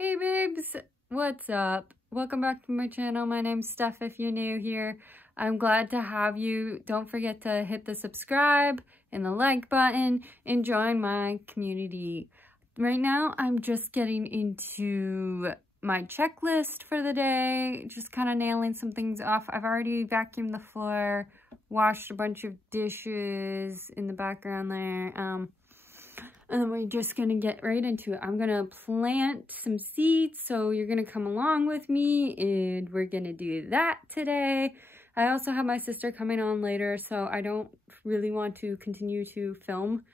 Hey babes, what's up? Welcome back to my channel. My name's Steph if you're new here. I'm glad to have you. Don't forget to hit the subscribe and the like button and join my community. Right now, I'm just getting into my checklist for the day, just kind of nailing some things off. I've already vacuumed the floor, washed a bunch of dishes in the background there. And we're just gonna get right into it. I'm gonna plant some seeds, so you're gonna come along with me, and we're gonna do that today. I also have my sister coming on later, so I don't really want to continue to film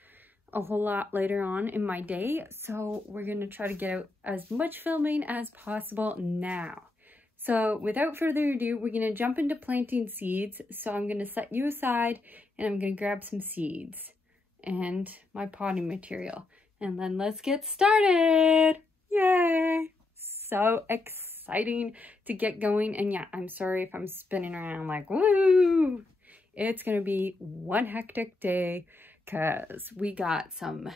a whole lot later on in my day. So we're gonna try to get out as much filming as possible now. So without further ado, we're gonna jump into planting seeds. So I'm gonna set you aside, and I'm gonna grab some seeds and my potting material, and then let's get started. Yay! So exciting to get going. And yeah, I'm sorry if I'm spinning around like woo. It's gonna be one hectic day because we got some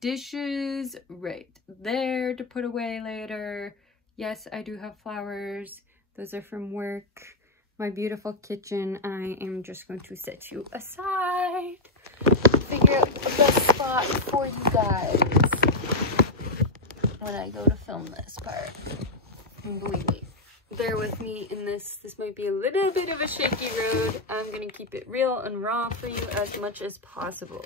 dishes right there to put away later. Yes, I do have flowers. Those are from work. My beautiful kitchen. I am just going to set you aside, figure out the best spot for you guys when I go to film this part. And believe me, bear with me in this. This might be a little bit of a shaky road. I'm gonna keep it real and raw for you as much as possible.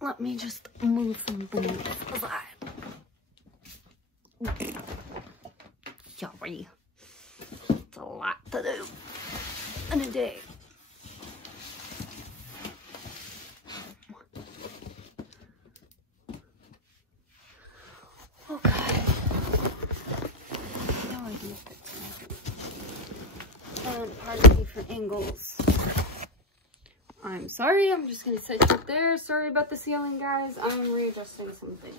Let me just move some things aside. Sorry. It's a lot to do in a day. Okay. Now I do and pardon me for angles. I'm sorry, I'm just gonna set you up there. Sorry about the ceiling, guys. I'm readjusting something.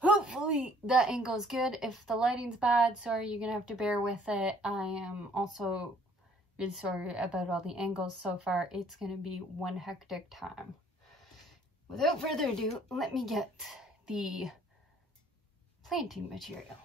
Hopefully that angle is good. If the lighting's bad, sorry, you're gonna have to bear with it. I am also really sorry about all the angles so far. It's gonna be one hectic time. Without further ado, let me get the planting material.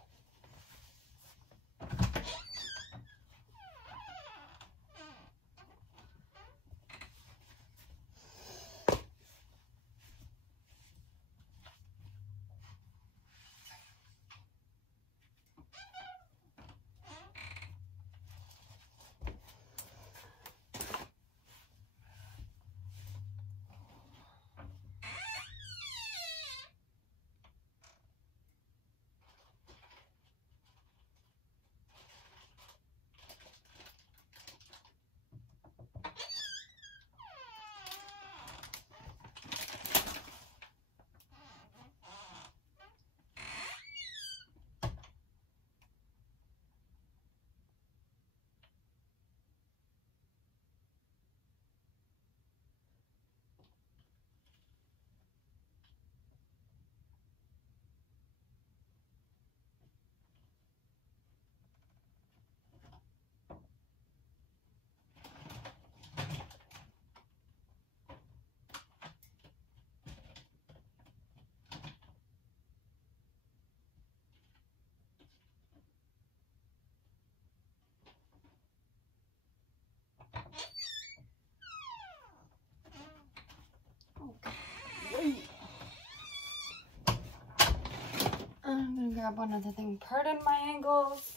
I'm gonna grab one other thing. Pardon my angles.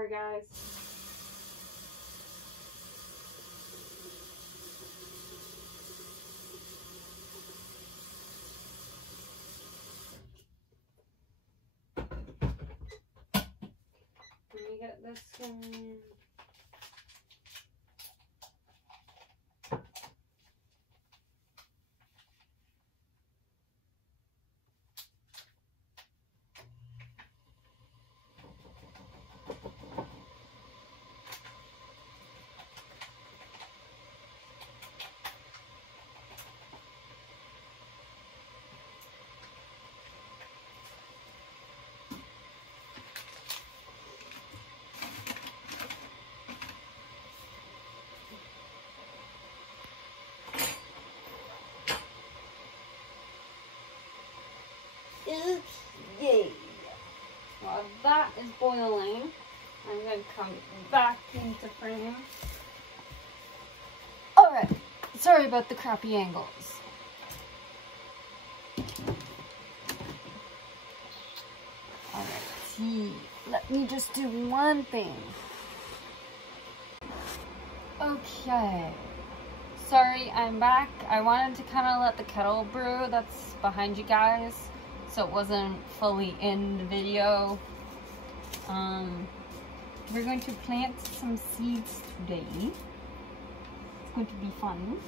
Sorry, guys. Let me get this one. Okay. While that is boiling, I'm going to come back into frame. Alright, sorry about the crappy angles. Alright, let me just do one thing. Okay. Sorry, I'm back. I wanted to kind of let the kettle brew that's behind you guys, so it wasn't fully in the video. We're going to plant some seeds today. It's going to be fun.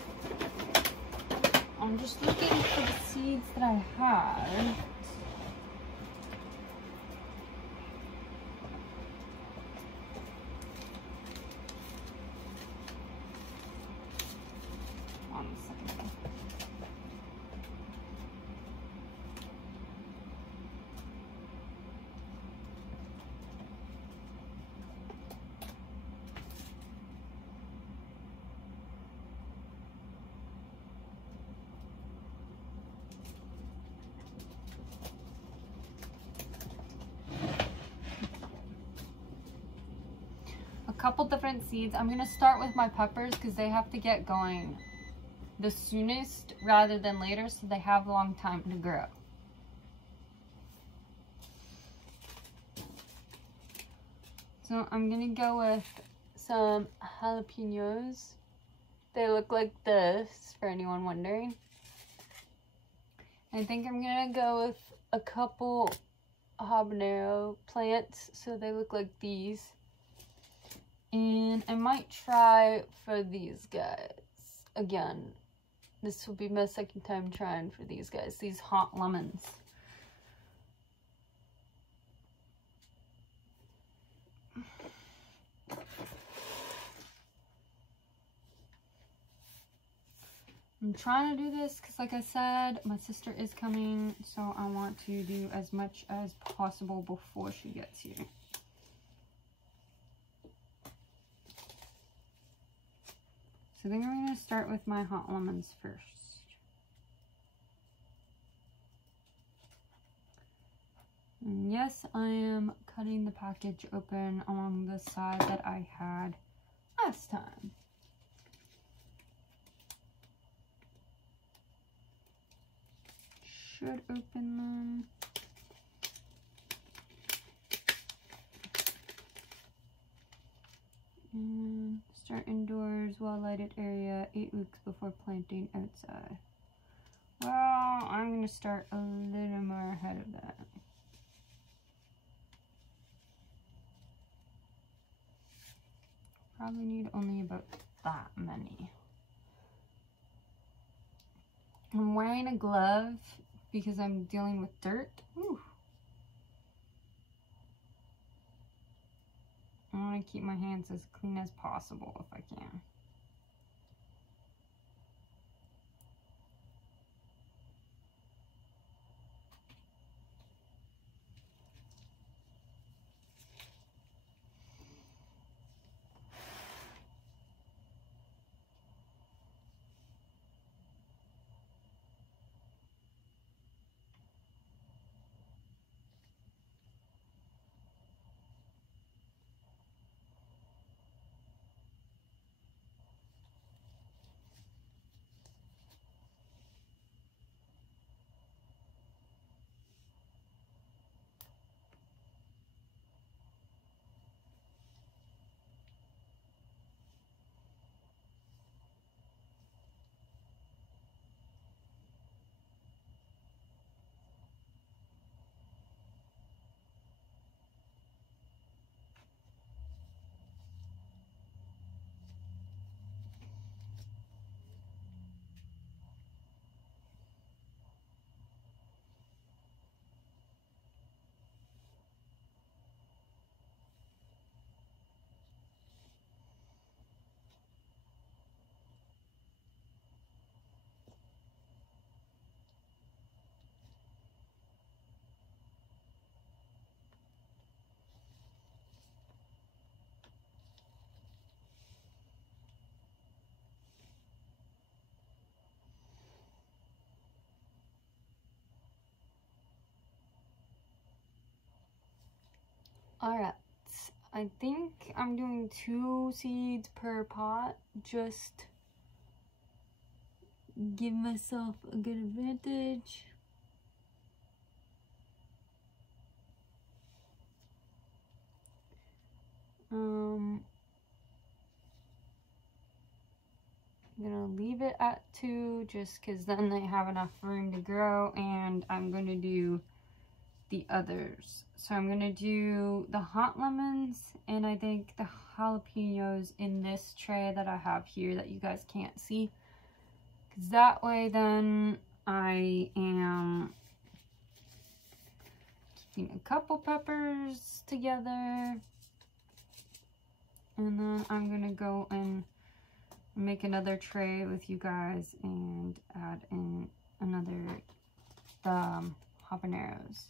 I'm just looking for the seeds that I had. One second. Couple different seeds. I'm gonna start with my peppers because they have to get going the soonest rather than later, so they have a long time to grow. So I'm gonna go with some jalapenos. They look like this, for anyone wondering. I think I'm gonna go with a couple habanero plants, so they look like these. And I might try for these guys. Again, this will be my second time trying for these guys. These hot lemons. I'm trying to do this because, like I said, my sister is coming. So I want to do as much as possible before she gets here. So I think I'm going to start with my hot lemons first. And yes, I am cutting the package open along the side that I had last time. Should open them. And start indoors, well-lighted area, 8 weeks before planting outside. Well, I'm going to start a little more ahead of that. Probably need only about that many. I'm wearing a glove because I'm dealing with dirt. Ooh. I want to keep my hands as clean as possible if I can. Alright, I think I'm doing 2 seeds per pot, just give myself a good advantage. I'm gonna leave it at 2 just because then they have enough room to grow, and I'm gonna do the others. So I'm gonna do the hot lemons and I think the jalapenos in this tray that I have here that you guys can't see, because that way then I am keeping a couple peppers together, and then I'm gonna go and make another tray with you guys and add in another habaneros.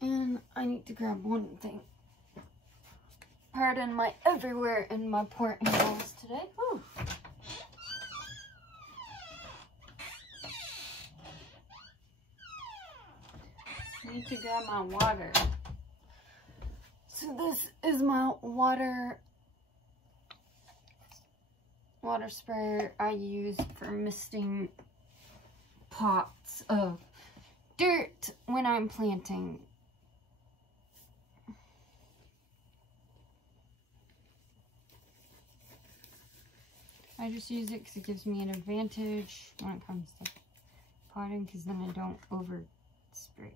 And I need to grab one thing. Pardon my everywhere in my port handles today. Woo. I need to grab my water. So this is my water sprayer I use for misting pots of dirt when I'm planting. I just use it because it gives me an advantage when it comes to potting, because then I don't over spray.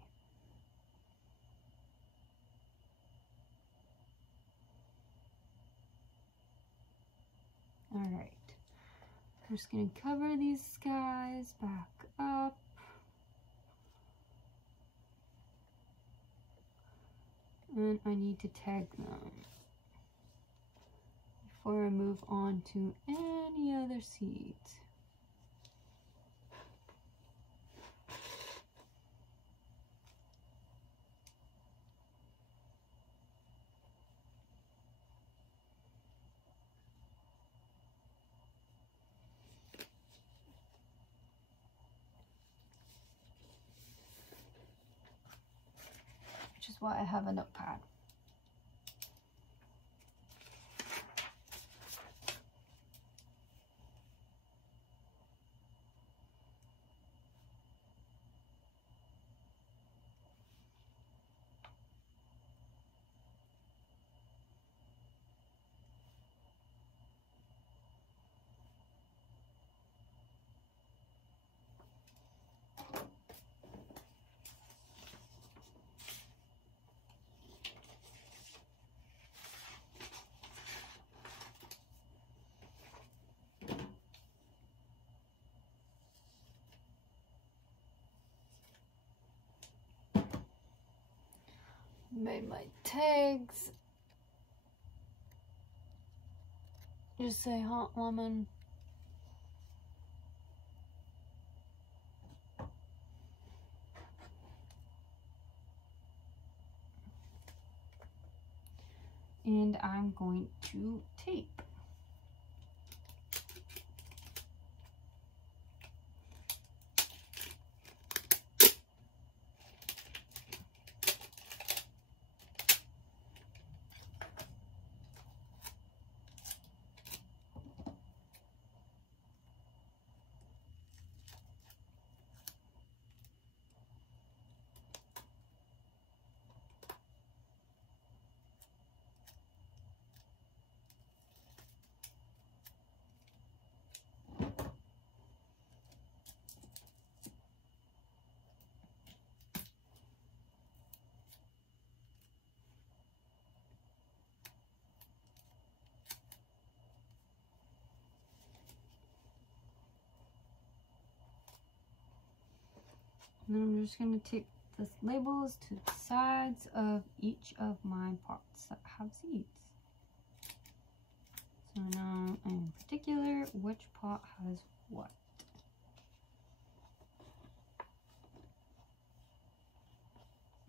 Alright, I'm just going to cover these guys back up. And I need to tag them before I move on to any other seeds. Which is why I have a notepad. Made my tags. Just say hot lemon. And I'm going to tape. And then I'm just going to take the labels to the sides of each of my pots that have seeds. So now in particular, which pot has what.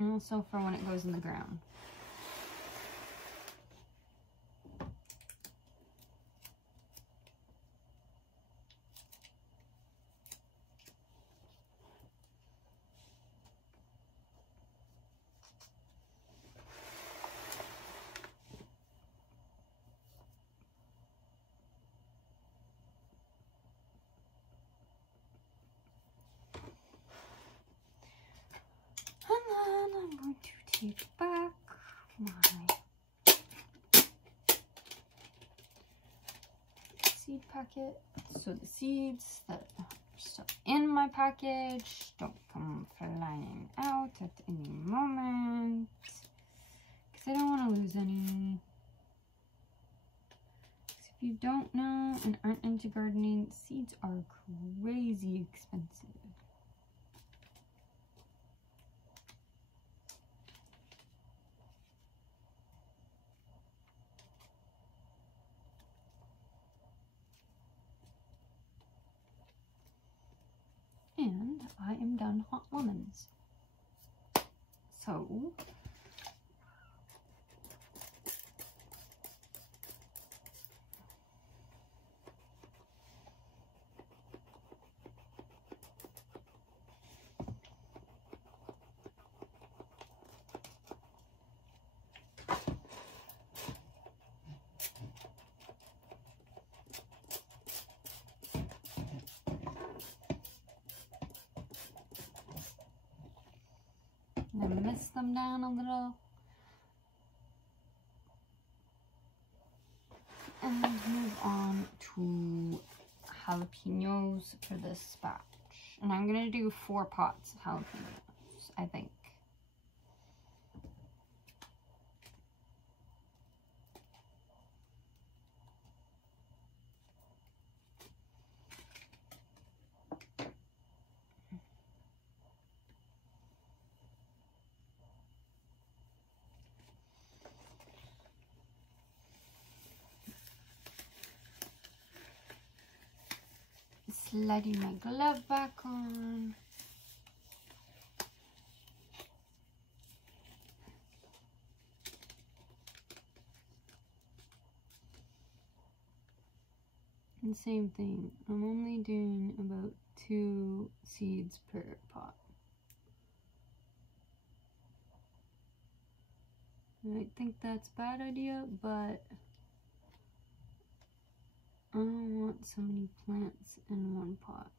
and also for when it goes in the ground. I'm going to take back my seed packet so the seeds that are still in my package don't come flying out at any moment, because I don't want to lose any. If you don't know and aren't into gardening, seeds are crazy expensive. And I am done hot lemons. So then mist them down a little and move on to jalapenos for this batch. And I'm gonna do 4 pots of jalapenos, I think. Sliding my glove back on. And same thing, I'm only doing about 2 seeds per pot. I think that's a bad idea, but I don't want so many plants in one pot.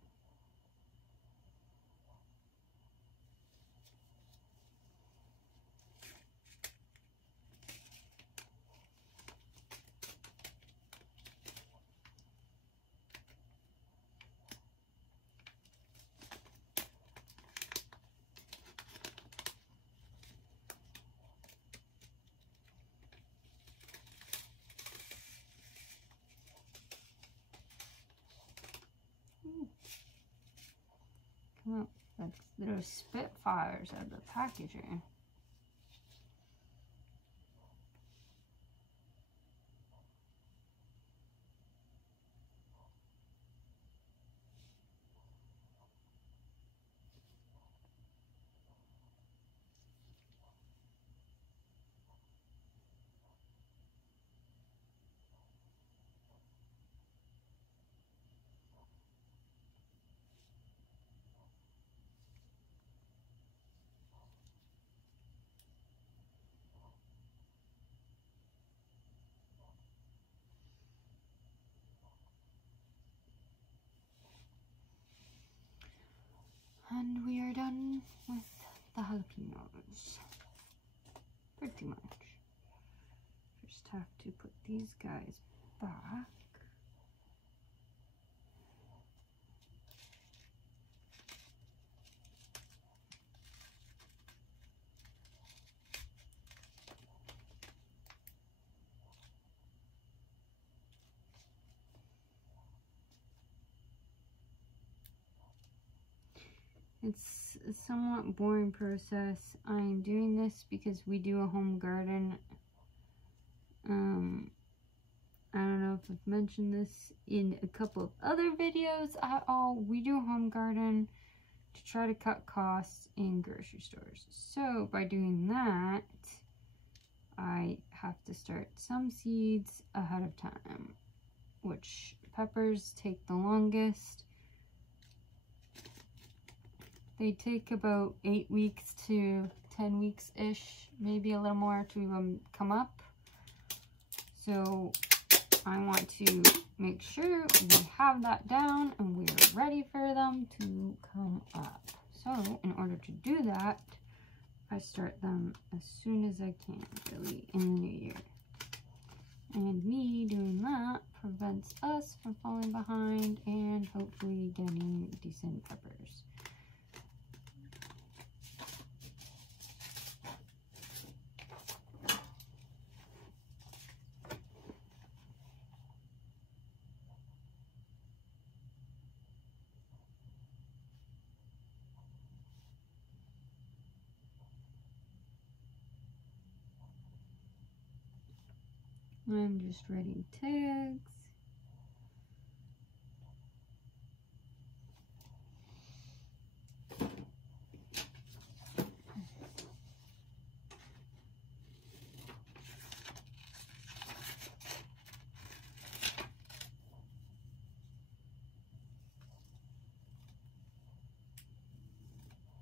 Come on, that's little spitfires out of the packaging. And we are done with the jalapenos. Pretty much. Just have to put these guys back. It's a somewhat boring process. I'm doing this because we do a home garden. I don't know if I've mentioned this in a couple of other videos at all. We do a home garden to try to cut costs in grocery stores. So by doing that, I have to start some seeds ahead of time, which peppers take the longest. They take about 8 weeks to 10 weeks-ish, maybe a little more to come up. So I want to make sure we have that down and we're ready for them to come up. So in order to do that, I start them as soon as I can, really, in the new year. And me doing that prevents us from falling behind and hopefully getting decent peppers. I'm just writing tags.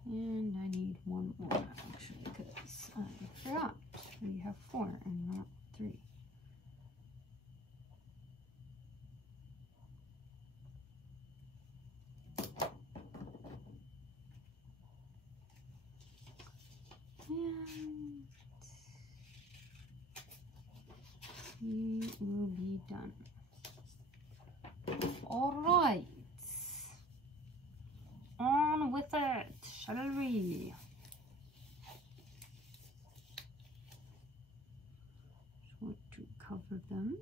And I need one more actually because I forgot. We have 4 and not 3. And we will be done. Alright. On with it, shall we? Just want to cover them.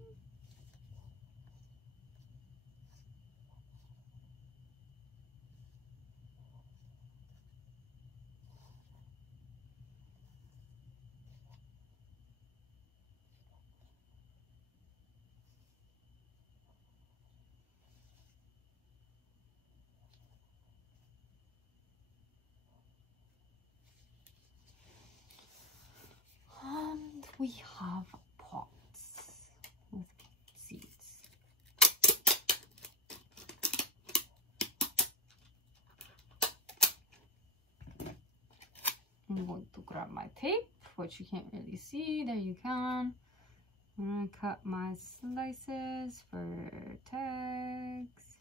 And we have pots with seeds. I'm going to grab my tape, which you can't really see. There you can. I'm going to cut my slices for tags.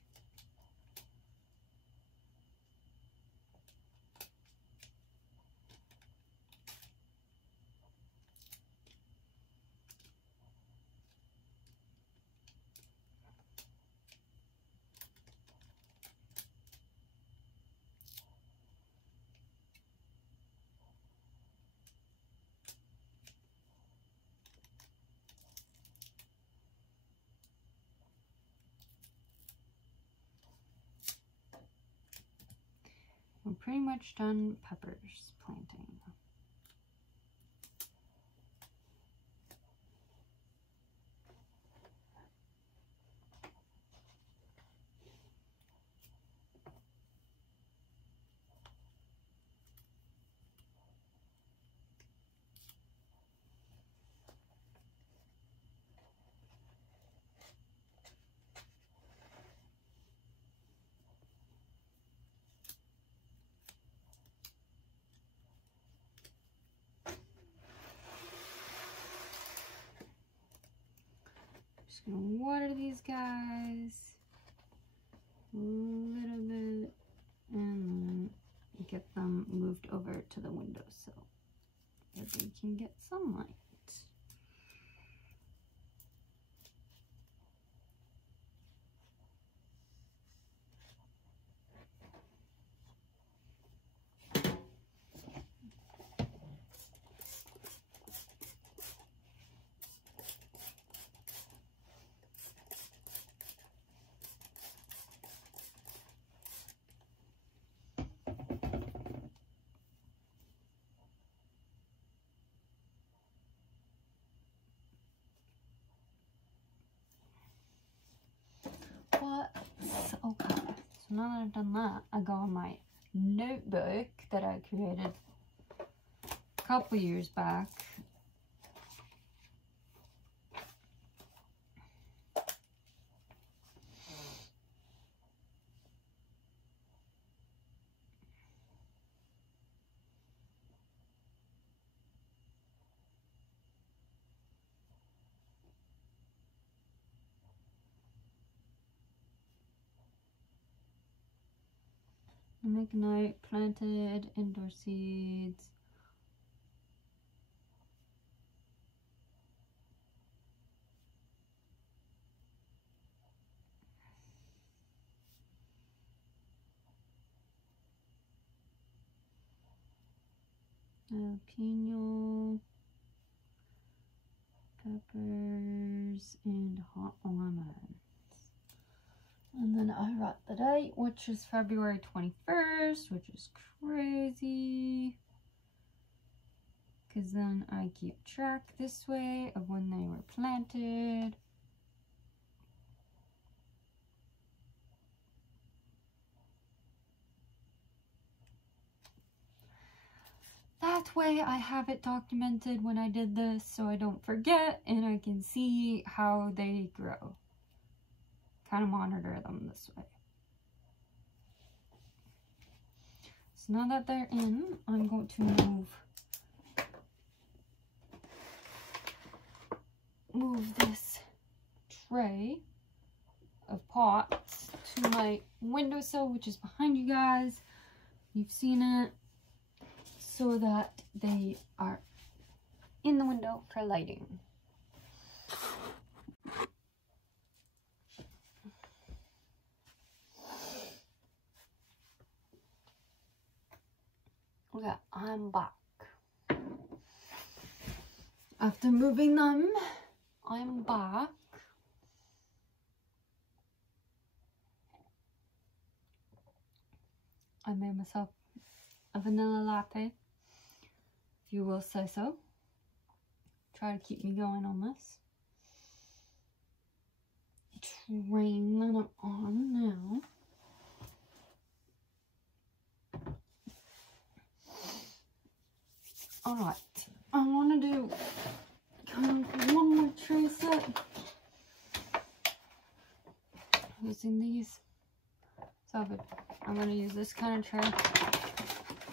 We're pretty much done peppers planting. Just gonna water these guys a little bit and then get them moved over to the window so that they can get sunlight. Okay, so now that I've done that, I go on my notebook that I created a couple years back. Make night planted indoor seeds. Jalapeno, peppers, and hot lemons. And then I wrote the date, which is February 21st, which is crazy. Because then I keep track this way of when they were planted. That way I have it documented when I did this so I don't forget and I can see how they grow. Kind of monitor them this way. So now that they're in, I'm going to move this tray of pots to my windowsill, which is behind you guys. You've seen it, so that they are in the window for lighting. Okay, I'm back. After moving them, I'm back. I made myself a vanilla latte, if you will say so. Try to keep me going on this. Train that I'm on now. Alright, I want to do kind of one more tray set using these. So I'm going to use this kind of tray,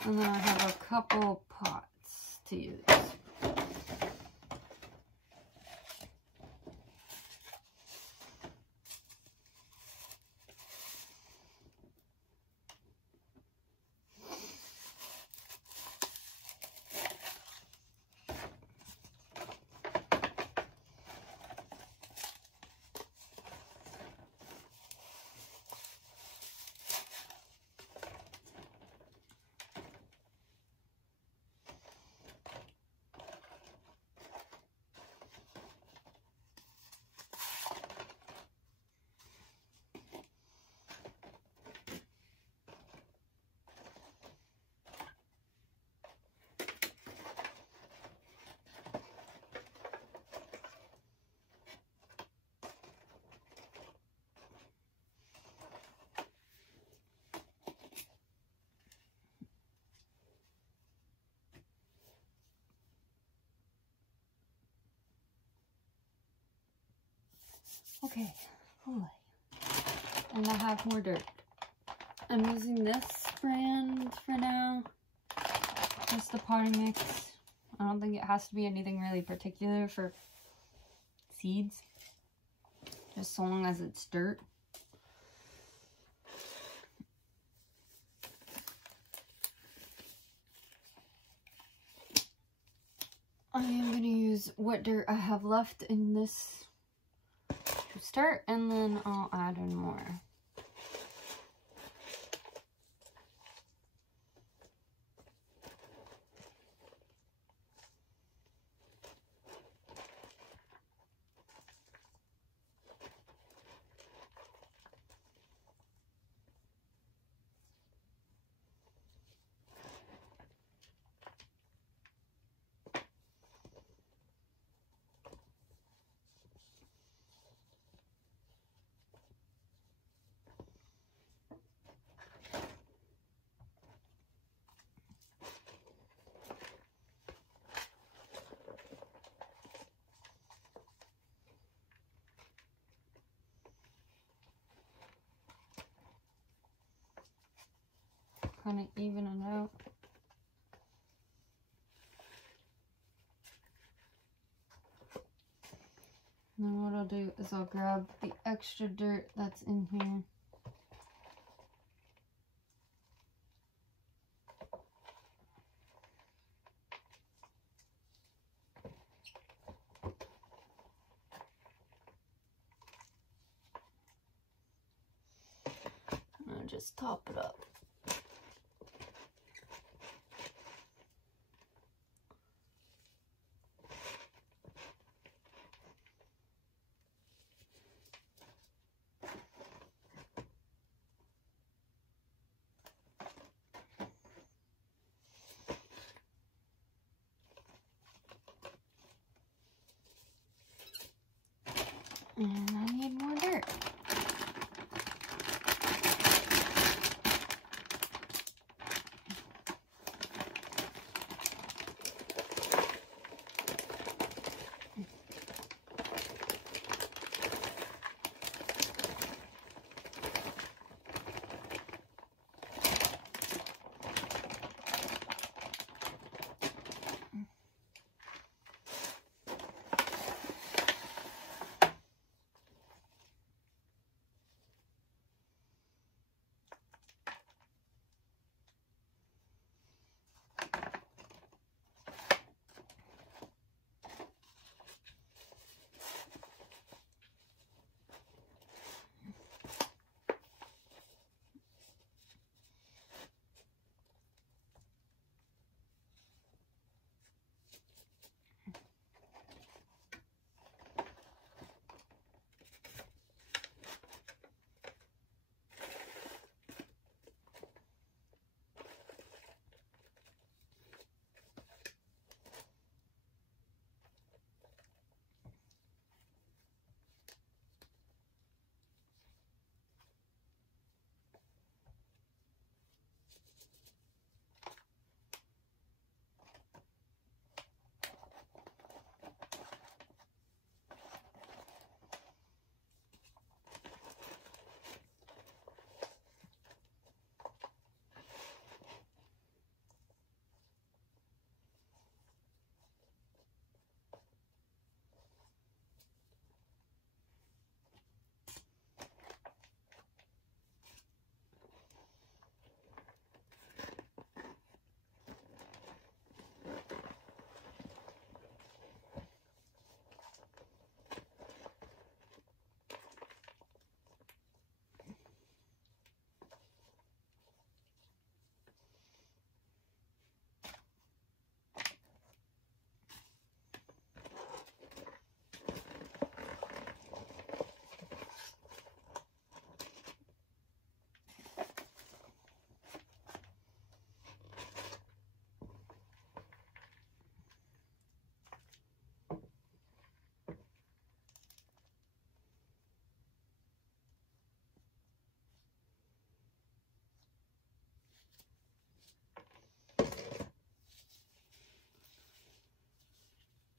and then I have a couple pots to use. Okay, and I have more dirt. I'm using this brand for now, just the potting mix. I don't think it has to be anything really particular for seeds, just so long as it's dirt. I am going to use what dirt I have left in this to start, and then I'll add in more. kind of even it out. And then what I'll do is I'll grab the extra dirt that's in here. And just top it up. And I need more dirt.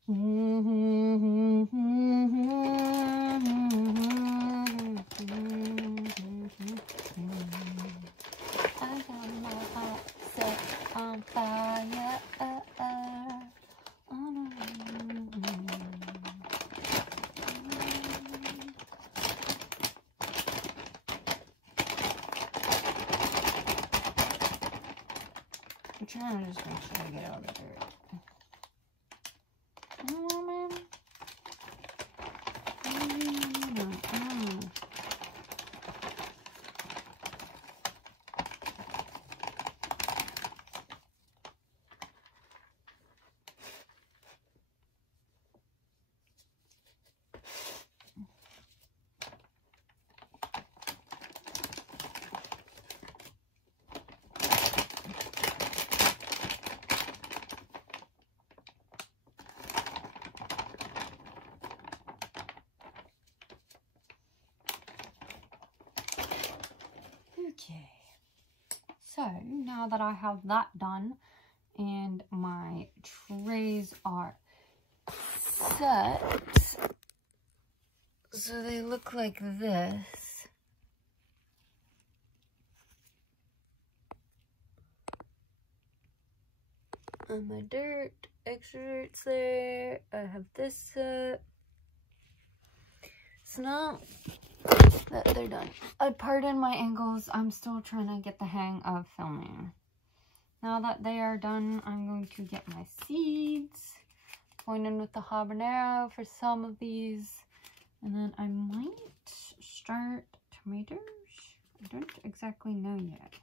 I got my heart set on fire. I'm trying to just make sure I get all the dirt. Okay, so now that I have that done and my trays are set, so they look like this. And my dirt, extra dirt's there. I have this set. So now that they're done, pardon my angles, I'm still trying to get the hang of filming. Now that they are done, I'm going to get my seeds, going in with the habanero for some of these, and then I might start tomatoes. I don't exactly know yet.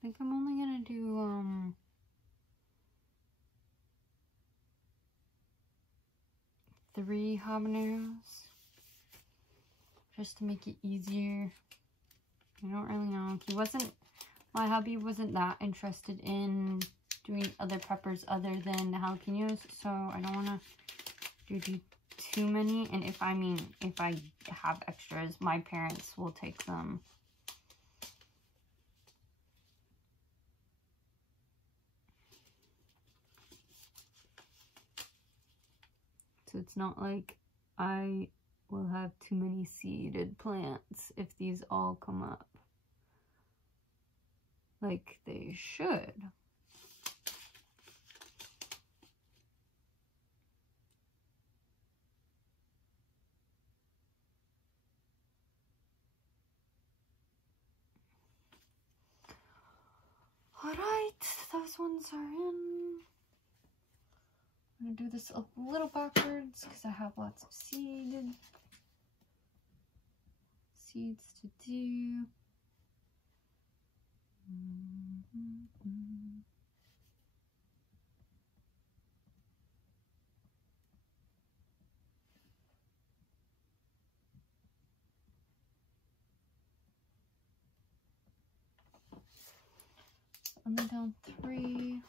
I think I'm only gonna do 3 habaneros just to make it easier. I don't really know. My hubby wasn't that interested in doing other peppers other than the jalapenos, so I don't want to do too many. And if I have extras, my parents will take them. So it's not like I will have too many seeded plants if these all come up like they should. Alright, those ones are in. I'm gonna do this a little backwards because I have lots of seeds to do. Only down 3.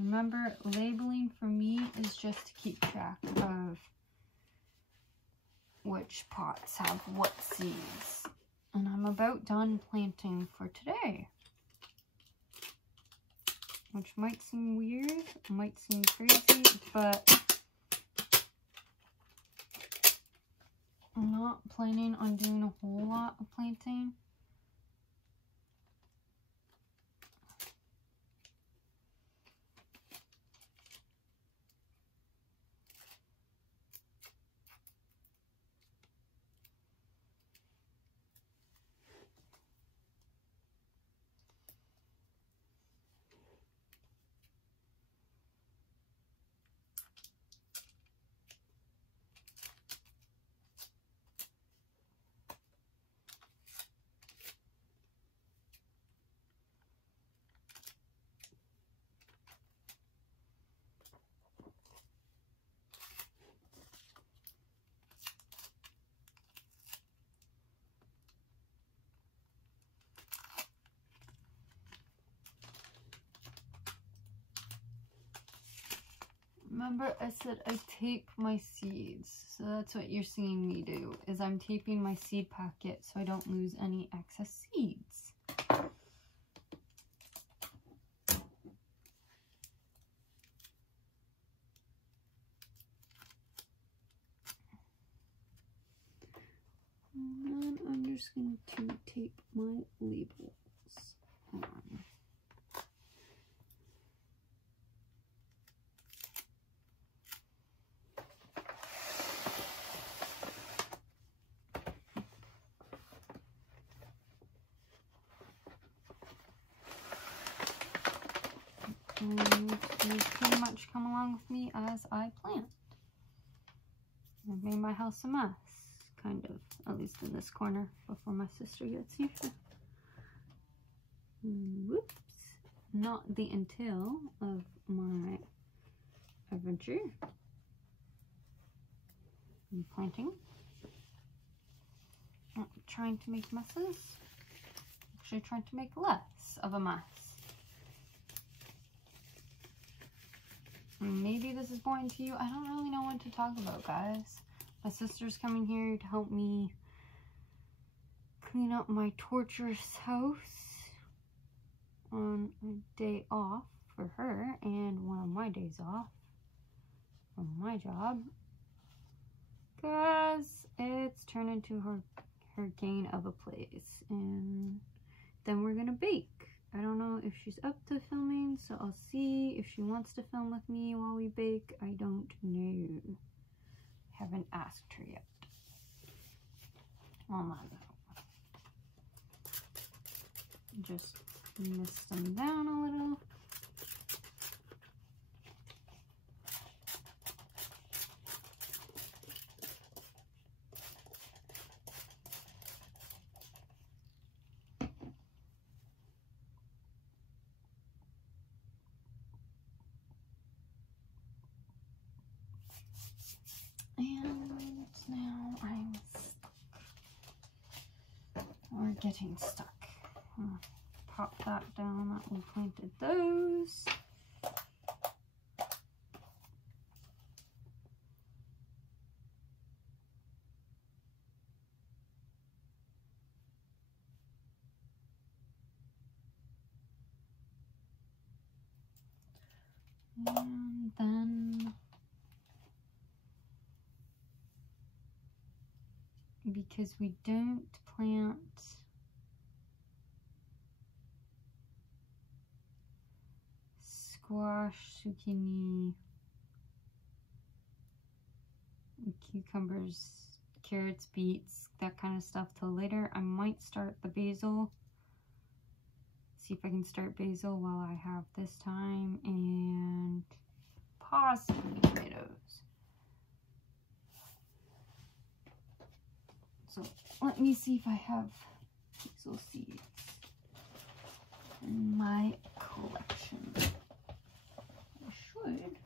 Remember, labeling for me is just to keep track of which pots have what seeds. And I'm about done planting for today. Which might seem weird, might seem crazy, but I'm not planning on doing a whole lot of planting. Remember, I said I tape my seeds, so that's what you're seeing me do, is I'm taping my seed packet so I don't lose any excess seeds. And then I'm just going to tape my labels on. And you pretty much come along with me as I plant. I've made my house a mess, kind of, at least in this corner before my sister gets here. Whoops, not the entail of my adventure. I'm planting. Not trying to make messes. Actually trying to make less of a mess. Maybe this is boring to you. I don't really know what to talk about, guys. My sister's coming here to help me clean up my torturous house on a day off for her and one of my days off from my job, because it's turned into her hurricane of a place, and then we're gonna bake. I don't know if she's up to filming, so I'll see if she wants to film with me while we bake. I don't know. Haven't asked her yet. Oh my god. Just mist them down a little. And now I'm stuck. We're getting stuck. Pop that down that we planted those. And then, because we don't plant squash, zucchini, cucumbers, carrots, beets, that kind of stuff till later, I might start the basil. See if I can start basil while I have this time, and possibly tomatoes. So let me see if I have basil seeds in my collection. I should.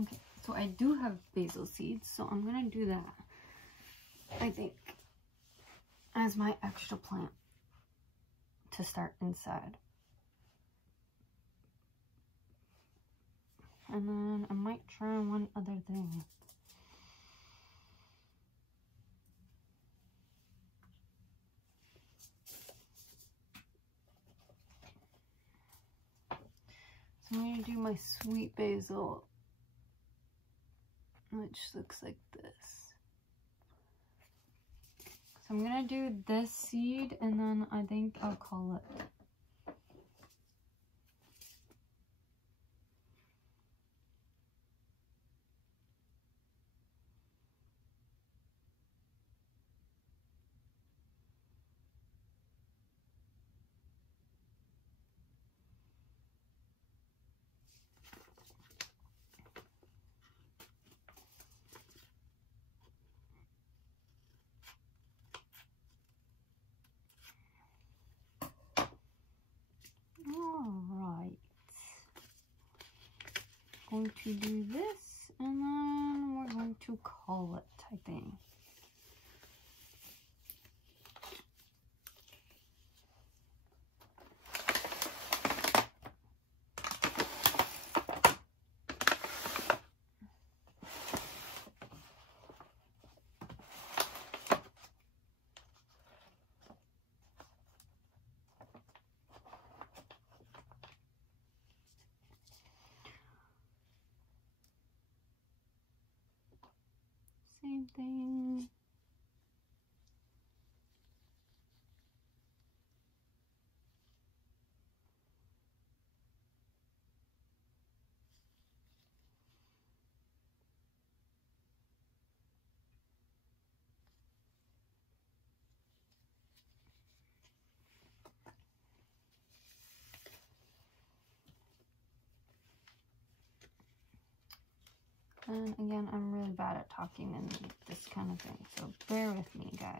Okay, so I do have basil seeds, so I'm gonna do that, I think, as my extra plant to start inside. And then I might try one other thing. So I'm gonna do my sweet basil, which looks like this. So I'm gonna do this seed, and then I think I'll call it. Alright, going to do this, and then we're going to call it, I think. Same thing. And again, I'm really bad at talking and this kind of thing, so bear with me, guys.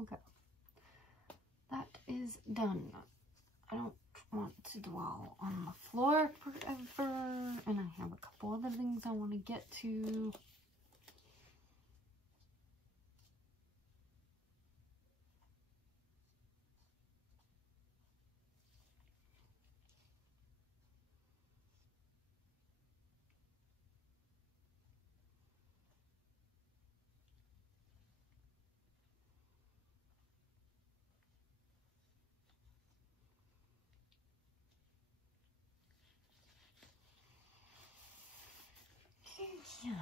Okay, that is done. I don't want to dwell on the floor forever, and I have a couple other things I want to get to. Yeah.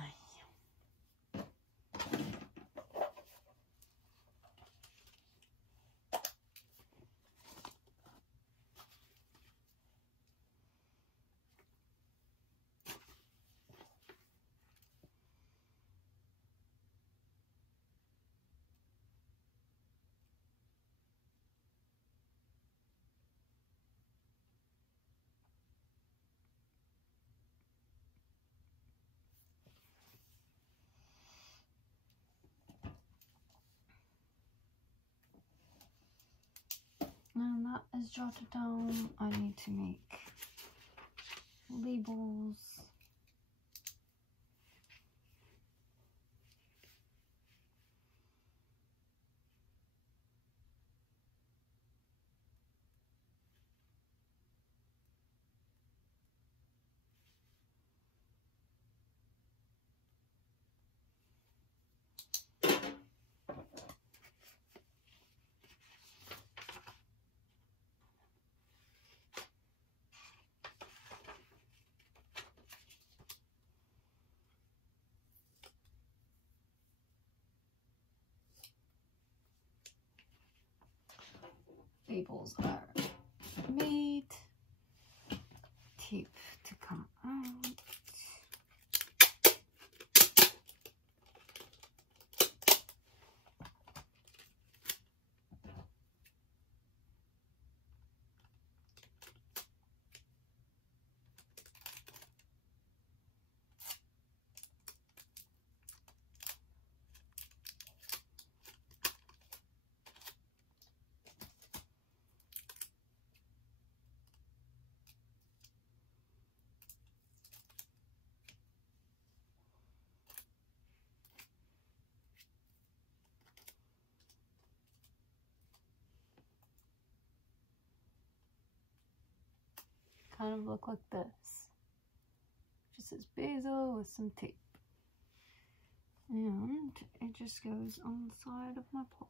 And that is jotted down. I need to make labels. Labels are made. Tape to come out. Kind of look like this. Just says basil with some tape. And it just goes on the side of my pot.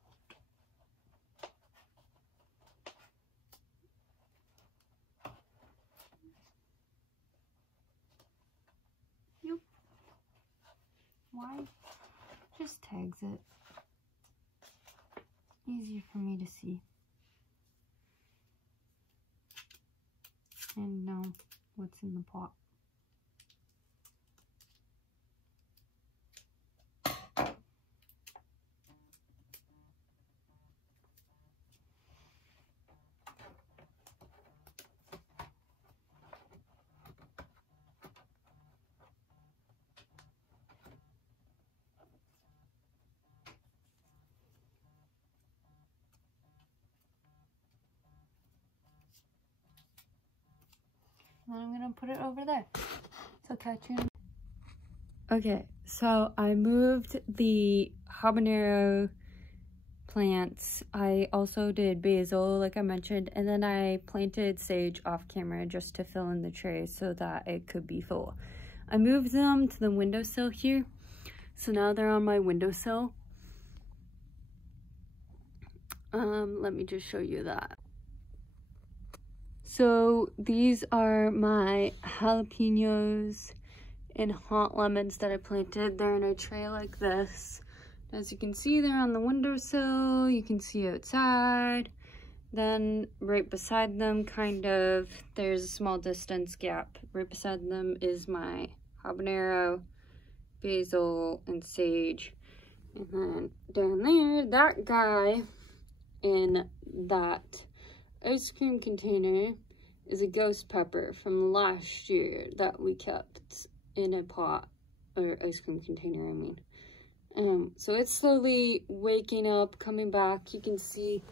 Yep. Why? Just tags it. easier for me to see and know what's in the pot. And I'm gonna put it over there. So catch you. Okay, so I moved the habanero plants. I also did basil, like I mentioned, and then I planted sage off camera just to fill in the tray so that it could be full. I moved them to the windowsill here, so now they're on my windowsill. Let me just show you that. So these are my jalapenos and hot lemons that I planted. They're in a tray like this. As you can see, they're on the windowsill. You can see outside. Then right beside them, kind of, there's a small distance gap. Right beside them is my habanero, basil, and sage. And then down there, that guy in that ice cream container is a ghost pepper from last year that we kept in a pot, or ice cream container, I mean. So it's slowly waking up, coming back. You can see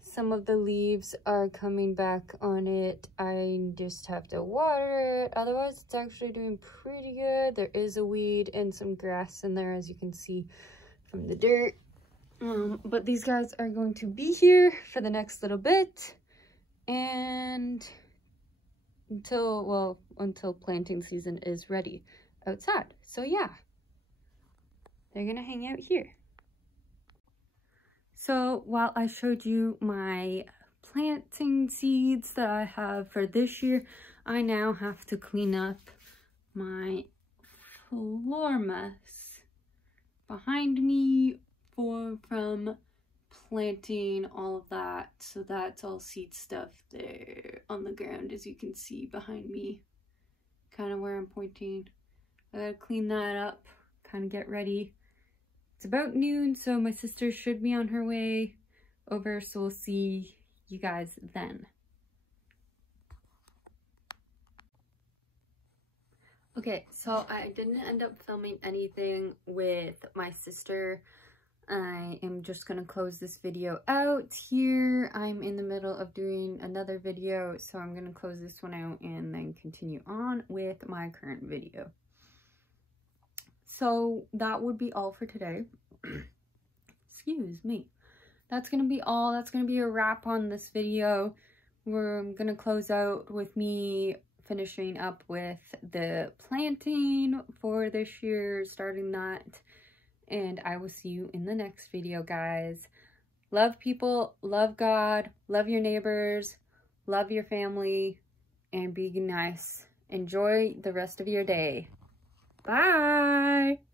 some of the leaves are coming back on it. I just have to water it. Otherwise, it's actually doing pretty good. There is a weed and some grass in there, as you can see from the dirt. But these guys are going to be here for the next little bit. And until planting season is ready outside. So yeah, they're gonna hang out here. So while I showed you my planting seeds that I have for this year, I now have to clean up my floor mess behind me from planting all of that. So that's all seed stuff there on the ground, as you can see behind me, kind of where I'm pointing. I gotta clean that up, kind of get ready. It's about noon, so my sister should be on her way over, so we'll see you guys then. Okay, so I didn't end up filming anything with my sister. I am just gonna close this video out here. I'm in the middle of doing another video, so I'm gonna close this one out and then continue on with my current video. So that would be all for today. Excuse me. That's gonna be all. That's gonna be a wrap on this video. We're gonna close out with me finishing up with the planting for this year, starting that. And I will see you in the next video, guys. Love people, love God, love your neighbors, love your family, and be nice. Enjoy the rest of your day. Bye!